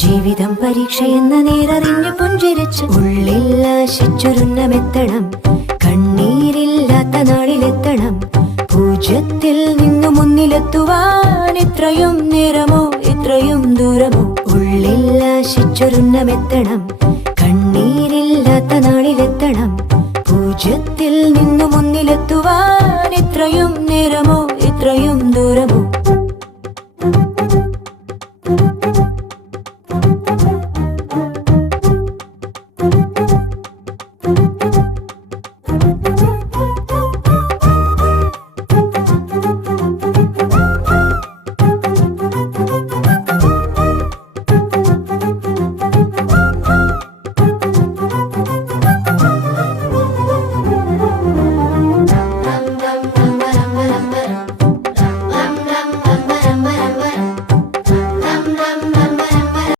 ജീവിതം പരീക്ഷയെന്ന നേരറിഞ്ഞു പുഞ്ചിരിച്ച് ഉള്ളിൽ ആശിച്ചൊരുന്നമെത്തണം. കണ്ണീരില്ലാത്ത നാളിലെത്തണം. പൂജ്യത്തിൽ നിന്നു മുന്നിലെത്തുവാൻ ഇത്രയും നേരമോ ഇത്രയും ദൂരമോ? ഉള്ളിൽ ആശിച്ചൊരുന്നമെത്തണം. കണ്ണീരില്ലാത്ത നാളിലെത്തണം. പൂജ്യത്തിൽ നിന്നു മുന്നിലെത്തുവാൻ ഇത്രയും നേരമോ